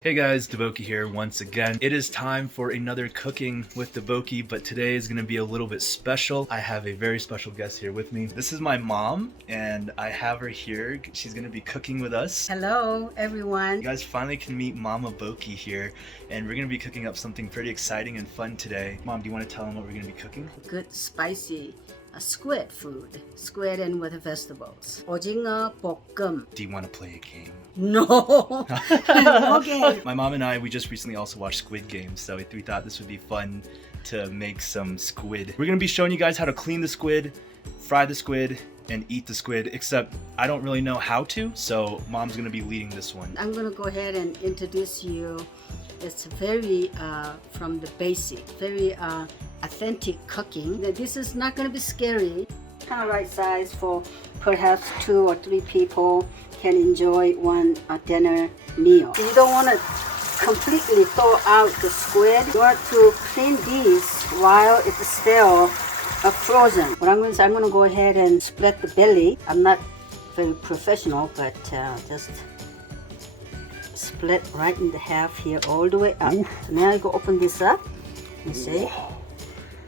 Hey guys, DaBoki here once again. It is time for another cooking with DaBoki, but today is going to be a little bit special. I have a very special guest here with me. This is my mom, and I have her here. She's going to be cooking with us. Hello, everyone. You guys finally can meet MamaBoki here, and we're going to be cooking up something pretty exciting and fun today. Mom, do you want to tell them what we're going to be cooking? Good spicy squid food. Squid and with vegetables. 오징어 볶음. Do you want to play a game? No. No game. My mom and I, we just recently also watched Squid Games, so we thought this would be fun to make some squid. We're going to be showing you guys how to clean the squid, fry the squid, and eat the squid, except I don't really know how to, so mom's going to be leading this one. I'm going to go ahead and introduce you. It's very from the basic, very authentic cooking. This is not going to be scary. Kind of right size for perhaps 2 or 3 people can enjoy one dinner meal. You don't want to completely throw out the squid. You want to clean these while it's still frozen. What I'm going to go ahead and split the belly. I'm not very professional, but just split right in the half here all the way up. So now you go open this up. You see? Whoa.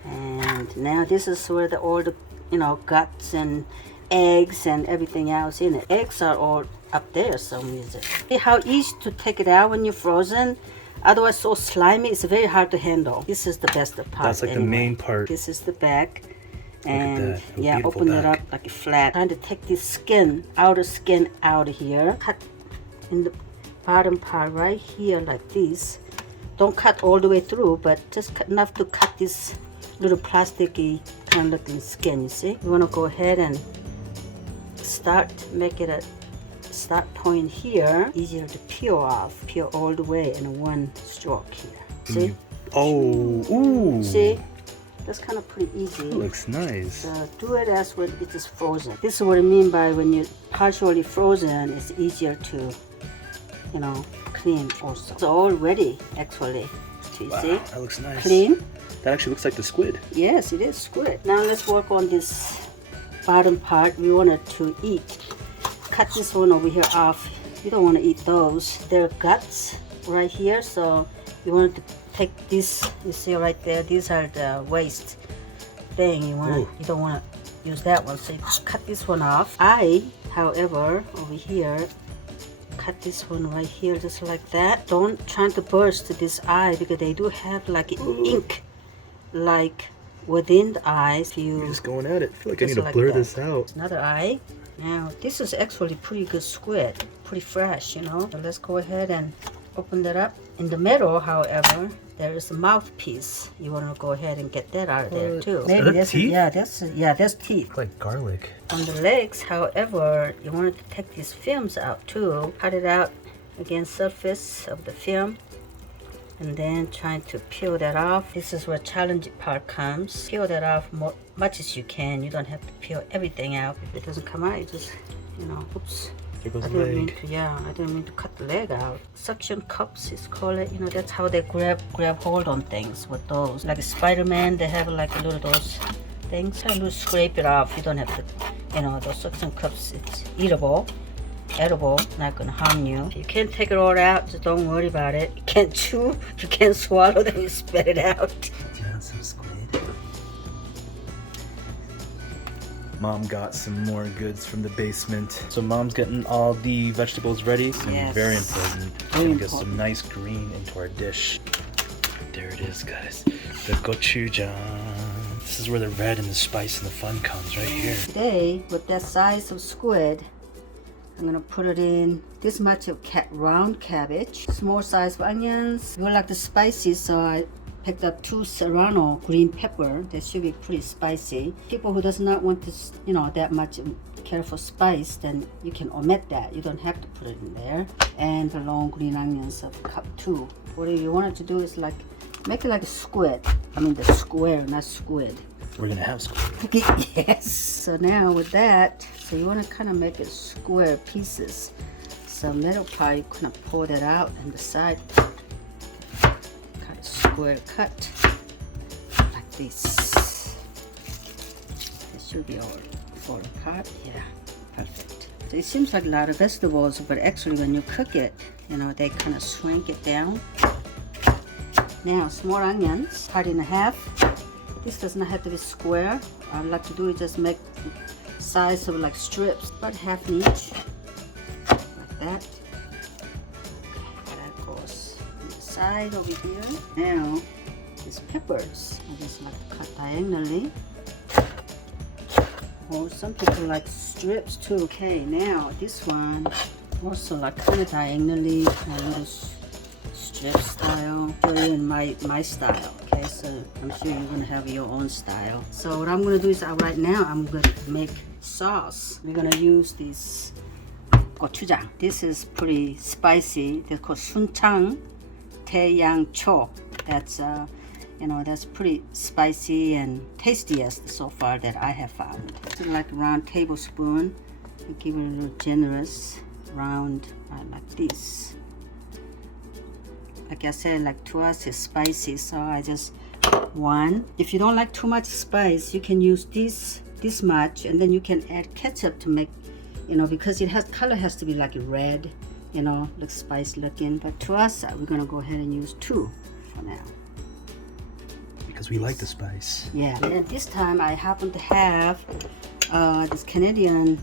And now this is where all the guts and eggs and everything else in it. Eggs are all up there some reason. See how easy to take it out when you're frozen? Otherwise so slimy, it's very hard to handle. This is the best part. That's like anyway. The main part. This is the back. And yeah, open it up like a flat. Trying to take this skin, outer skin out of here. Cut in the bottom part right here like this. Don't cut all the way through, but just cut enough to cut this little plasticky kind of looking skin, you see? You want to go ahead and make it a start point here. Easier to peel off. Peel all the way in one stroke here. See? Oh, ooh. See? That's kind of pretty easy. That looks nice. So do it as when it is frozen. This is what I mean by when you're partially frozen, it's easier to, clean also. It's all ready, actually. So you see? That looks nice. Clean. That actually looks like the squid. Yes, it is squid. Now let's work on this bottom part. We want it to eat. Cut this one over here off. You don't want to eat those. They're guts right here, so you want to take this. You see right there. These are the waste thing. You don't want to use that one, so you cut this one off. However, over here, cut this one right here just like that. Don't try to burst this eye because they do have like ink like within the eyes. You're just going at it. I feel like I need to blur this out. Another eye. Now this is actually pretty good squid, pretty fresh, So let's go ahead and open that up. In the middle, however, there is a mouthpiece. You want to go ahead and get that out of there too. Maybe that's teeth? That's teeth. Like garlic. On the legs, however, you want to take these films out too. Cut it out against surface of the film. And then trying to peel that off. This is where challenging part comes. Peel that off much as you can. You don't have to peel everything out. If it doesn't come out, you just, oops. Here goes the leg. I didn't mean to cut the leg out. Suction cups is called it. That's how they grab hold on things with those. Like Spider-Man, they have like a little those things. Try to scrape it off. You don't have to, those suction cups, it's eatable. Edible, not gonna harm you. If you can't take it all out, just don't worry about it. You can't chew, if you can't swallow, then you spit it out. Do you want some squid? Mom got some more goods from the basement. So mom's getting all the vegetables ready. It's gonna be very important. Get some nice green into our dish. There it is, guys. The gochujang. This is where the red and the spice and the fun comes right here. Today, with that size of squid, I'm gonna put it in this much of round cabbage, small size of onions. You like the spicy, so I picked up 2 serrano green pepper. That should be pretty spicy. People who does not want this, that much careful spice, then you can omit that. You don't have to put it in there. And the long green onions of cup 2. What you want it to do is make it like a squid. I mean the square, not squid. We're gonna have squid. Yes. So now with that, so you want to kind of make it square pieces. So middle part, you kind of pull that out, and the side, kind of square cut like this. It should be all fall apart. Yeah, perfect. So it seems like a lot of vegetables, but actually when you cook it, you know, they kind of shrink it down. Now, small onions, cut in half. This does not have to be square. I like to do it, just make size of like strips, about half an inch, like that. That goes on the side over here. Now, these peppers, I just like to cut diagonally. Or some people like strips too. Okay, now this one also like kind of diagonally, kind of little strip style. Show you in my style. Okay, so I'm sure you're gonna have your own style. So what I'm gonna do is right now I'm gonna make sauce. We're gonna use this gochujang. This is pretty spicy. It's called sunchang taeyangcho. That's you know, that's pretty spicy and tastiest so far that I have found. It's like around tablespoon. I give it a little generous round like this. Like I said, like to us it's spicy, so I just one. If you don't like too much spice, you can use this much, and then you can add ketchup to make, you know, because it has color has to be like red, you know, look spice looking. But to us, we're gonna go ahead and use 2 for now. Because we like the spice. Yeah, and this time I happen to have this Canadian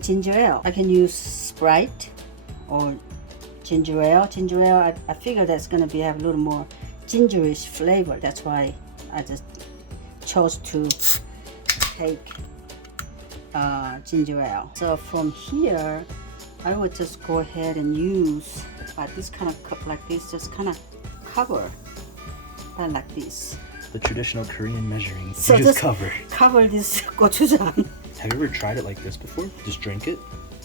ginger ale. I can use Sprite or ginger ale. Ginger ale, I figure that's gonna have a little more gingerish flavor. That's why I just chose to take ginger ale. So from here, I would just go ahead and use this kind of cup like this, just kind of cover like this. The traditional Korean measuring. So you just cover this gochujang. Have you ever tried it like this before? Just drink it?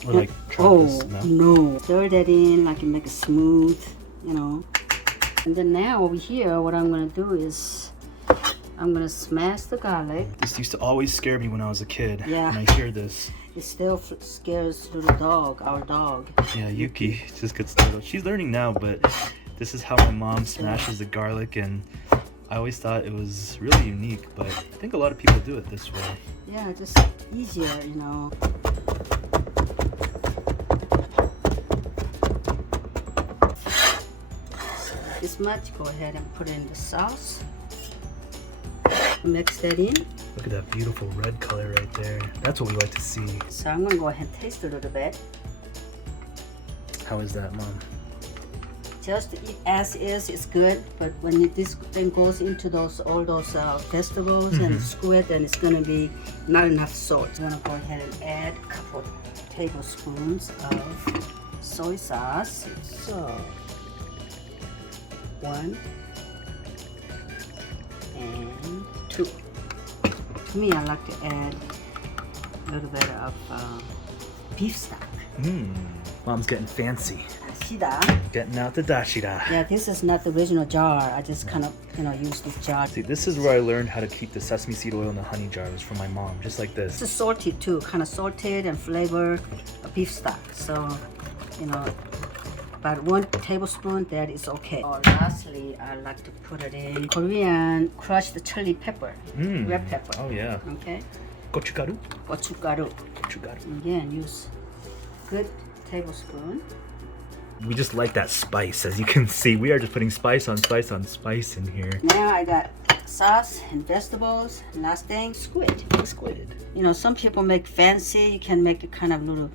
Or like try this? No. Stir that in, like you make it smooth, you know. And then now over here, what I'm gonna do is I'm gonna smash the garlic. This used to always scare me when I was a kid. Yeah. When I hear this. It still scares little dog, our dog. Yeah, Yuki just gets startled. She's learning now, but this is how my mom smashes the garlic, and I always thought it was really unique, but I think a lot of people do it this way. Yeah, just easier, you know. This much, go ahead and put in the sauce. Mix that in. Look at that beautiful red color right there. That's what we like to see. So I'm gonna go ahead and taste a little bit. How is that, Mom? Just eat as is, it's good. But when this thing goes into all those vegetables and squid, then it's gonna be not enough salt. I'm gonna go ahead and add a couple tablespoons of soy sauce. So 1 and 2. To me, I like to add a little bit of beef stock. Mom's getting fancy. Dashida. Getting out the dashida. Yeah, this is not the original jar. I just kind of, you know, use this jar. See, this is where I learned how to keep the sesame seed oil in the honey jars from my mom, just like this. It's salted too, kind of salted and flavor beef stock. So, you know, about 1 tablespoon, that is okay. Or lastly, I like to put it in Korean crushed chili pepper, red pepper. Oh yeah. Okay. Gochugaru. Gochugaru. Gochugaru. Again, use good tablespoon. We just like that spice, as you can see. We are just putting spice on spice on spice in here. Now I got sauce and vegetables. Last thing, squid. Squid. You know, some people make fancy. You can make it kind of little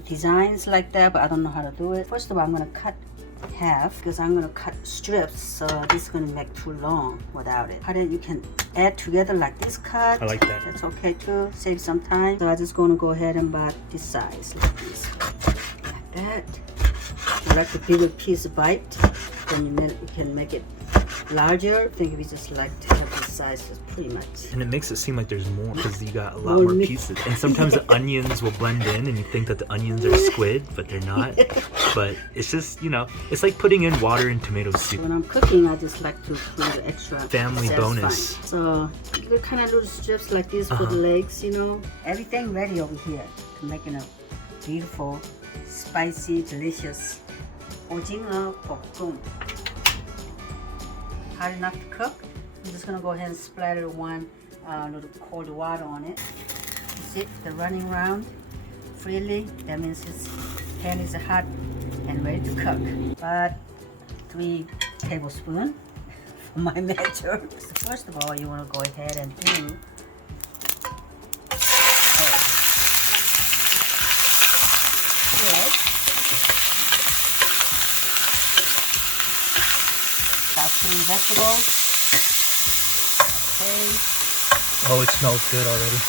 designs like that, but I don't know how to do it. First of all, I'm gonna cut half because I'm gonna cut strips, so this is gonna make too long without it. Cut it, you can add together like this cut. I like that. That's okay too. Save some time. So I'm just gonna go ahead and buy this size like this, like that. If you like the bigger piece of bite, then you can make it larger. I think we just like to have this size, is pretty much. And it makes it seem like there's more because you got a lot more pieces. And sometimes the onions will blend in and you think that the onions are squid, but they're not. But it's just, you know, it's like putting in water in tomato soup. When I'm cooking, I just like to put extra family bonus. So little kind of little strips like this for the legs, you know. Everything ready over here to making a beautiful, spicy, delicious 오징어 볶음. Hot enough to cook. I'm just gonna go ahead and splatter 1 little cold water on it. You see, they're running around freely. That means its pan is hot and ready to cook. About 3 tablespoons for my measure. So first of all, you want to go ahead and do sauteing vegetables. Okay. Oh, it smells good already.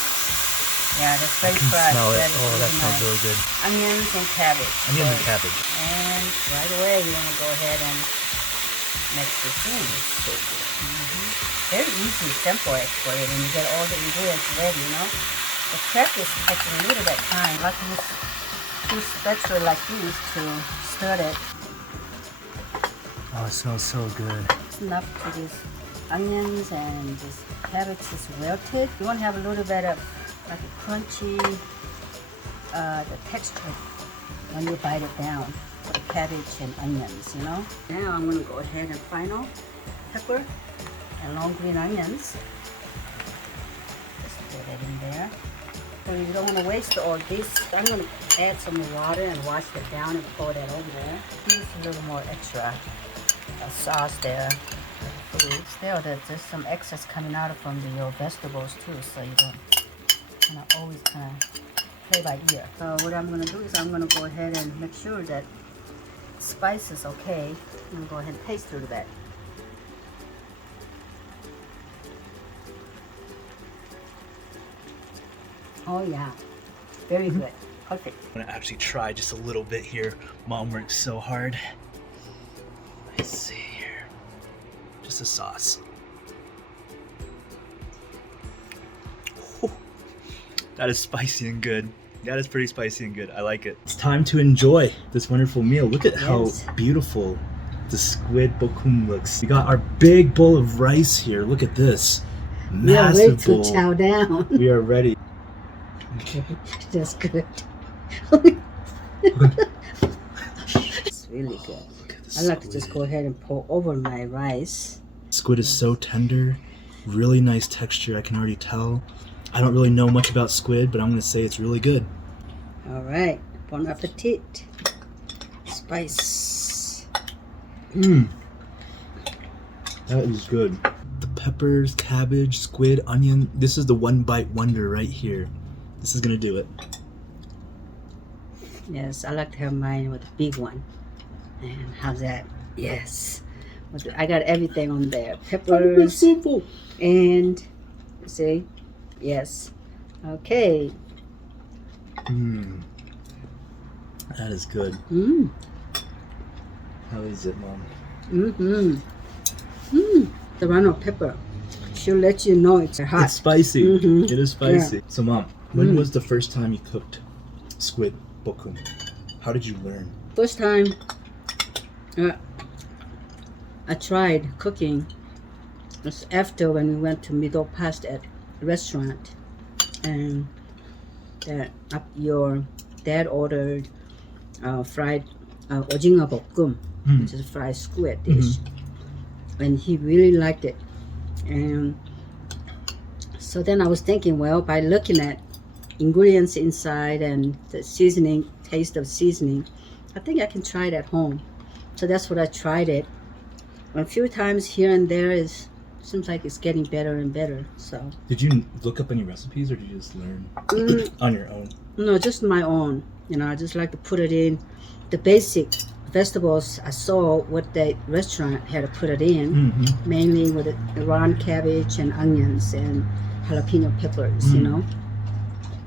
Yeah, that's very I can fresh. smell it. That is Oh, that really smells nice. really good. Onions and cabbage. Onions and first. cabbage. And right away, you want to go ahead and mix this in. So good. Very easy, simple actually, when you get all the ingredients ready, you know. The prep is taking a little bit of time. Like use two spatula like this to stir it. Oh, it smells so good. It's enough to these onions and this cabbage is wilted. You want to have a little bit of like a crunchy the texture when you bite it down for the cabbage and onions, you know. Now I'm going to go ahead and final pepper and long green onions. Just put it in there. So you don't want to waste all this. I'm going to add some water and wash it down and pour that over there. Use a little more extra sauce there. Still, there's some excess coming out from your vegetables too, so you don't always play by ear. So what I'm going to do is I'm going to go ahead and make sure that spice is okay. I'm going to go ahead and taste through that. Oh yeah, very good. Perfect. I'm gonna actually try just a little bit here. Mom worked so hard. Let's see here. Just a sauce. Whew. That is spicy and good. That is pretty spicy and good. I like it. It's time to enjoy this wonderful meal. Look at how beautiful the squid bokum looks. We got our big bowl of rice here. Look at this. Massive bowl. We are ready to chow down. We are ready. That's good. It's really good. I like to just go ahead and pour over my rice. Squid is so tender, really nice texture, I can already tell. I don't really know much about squid, but I'm going to say it's really good. All right, bon appetit. Spice. That is good. The peppers, cabbage, squid, onion. This is the one bite wonder right here. This is going to do it. Yes, I like to have mine with a big one. And how's that? Yes. I got everything on there. Peppers. And, see? Yes. Okay. That is good. How is it, Mom? Serrano pepper. She'll let you know it's hot. It's spicy. It is spicy. Yeah. So, Mom, when was the first time you cooked squid bokum? How did you learn? First time I tried cooking was after when we went to Middle Past at a restaurant, and that your dad ordered fried 오징어 볶음, which is a fried squid dish, and he really liked it. And so then I was thinking, well, by looking at ingredients inside and the seasoning, taste of seasoning, I think I can try it at home. So that's what I tried it. A few times here and there seems like it's getting better and better. So did you look up any recipes, or did you just learn on your own? No, just my own. You know, I just like to put it in the basic vegetables. I saw what the restaurant had to put it in, mainly with the round cabbage and onions and jalapeno peppers. You know,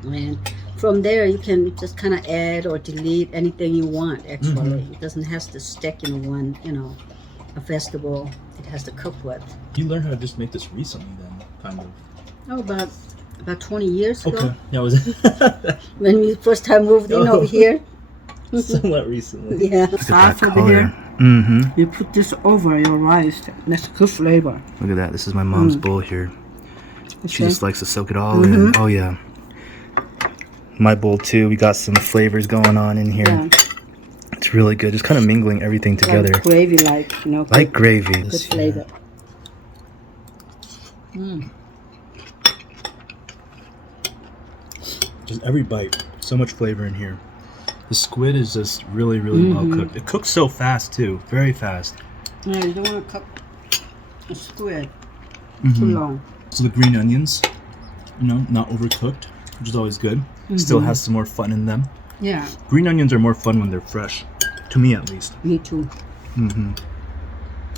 and from there you can just kind of add or delete anything you want. Actually, it doesn't have to stick in one. You know, a vegetable it has to cook with. You learned how to just make this recently, then, kind of. Oh, about 20 years ago. Okay, that was When we first time moved in over here. somewhat recently. Yeah. Sauce over here. You put this over your rice. That's good flavor. Look at that. This is my mom's bowl here. She Okay. just likes to soak it all in. Oh yeah. My bowl too. We got some flavors going on in here. Yeah. It's really good. Just kind of mingling everything together. Like gravy, like, you know. Like gravy. Good flavor. Just every bite, so much flavor in here. The squid is just really, really well cooked. It cooks so fast too, very fast. Yeah, you don't want to cook the squid too long. So the green onions, you know, not overcooked, which is always good. Still has some more fun in them. Yeah. Green onions are more fun when they're fresh, to me at least. Me too.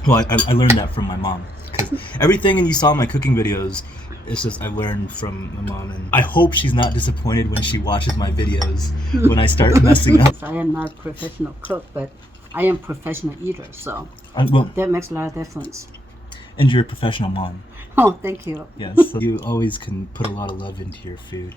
Well, I learned that from my mom, because everything you saw in my cooking videos, it's just I learned from my mom, and I hope she's not disappointed when she watches my videos when I start messing up. I am not a professional cook, but I am a professional eater, so Well, that makes a lot of difference. and you're a professional mom. Oh, thank you. Yes, so you always can put a lot of love into your food.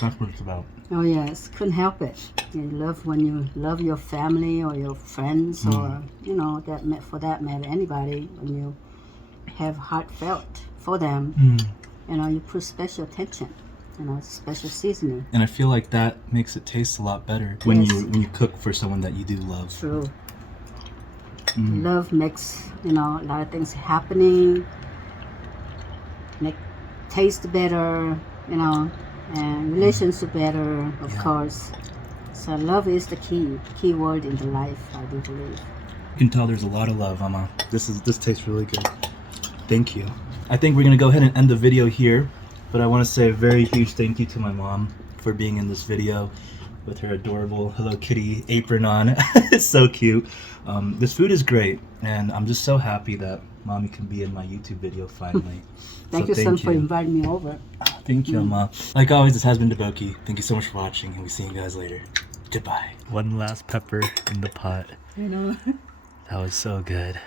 That's what it's about. Oh yes, couldn't help it. You love when you love your family or your friends, or you know for that matter anybody. When you have heartfelt for them, you know you put special attention, you know, special seasoning. And I feel like that makes it taste a lot better when you cook for someone that you do love. True. Love makes, you know, a lot of things happening, make taste better, you know, and relations are better, of course. So love is the key word in the life, I do believe. You can tell there's a lot of love, Mama. This tastes really good. Thank you. I think we're gonna go ahead and end the video here, but I want to say a very huge thank you to my mom for being in this video with her adorable Hello Kitty apron on. It's so cute. This food is great, and I'm just so happy that Mommy can be in my YouTube video finally. Thank you so much for inviting me over. Thank you, Mama. Like always, this has been DaBoki. Thank you so much for watching, and we'll see you guys later. Goodbye. One last pepper in the pot. You know. That was so good.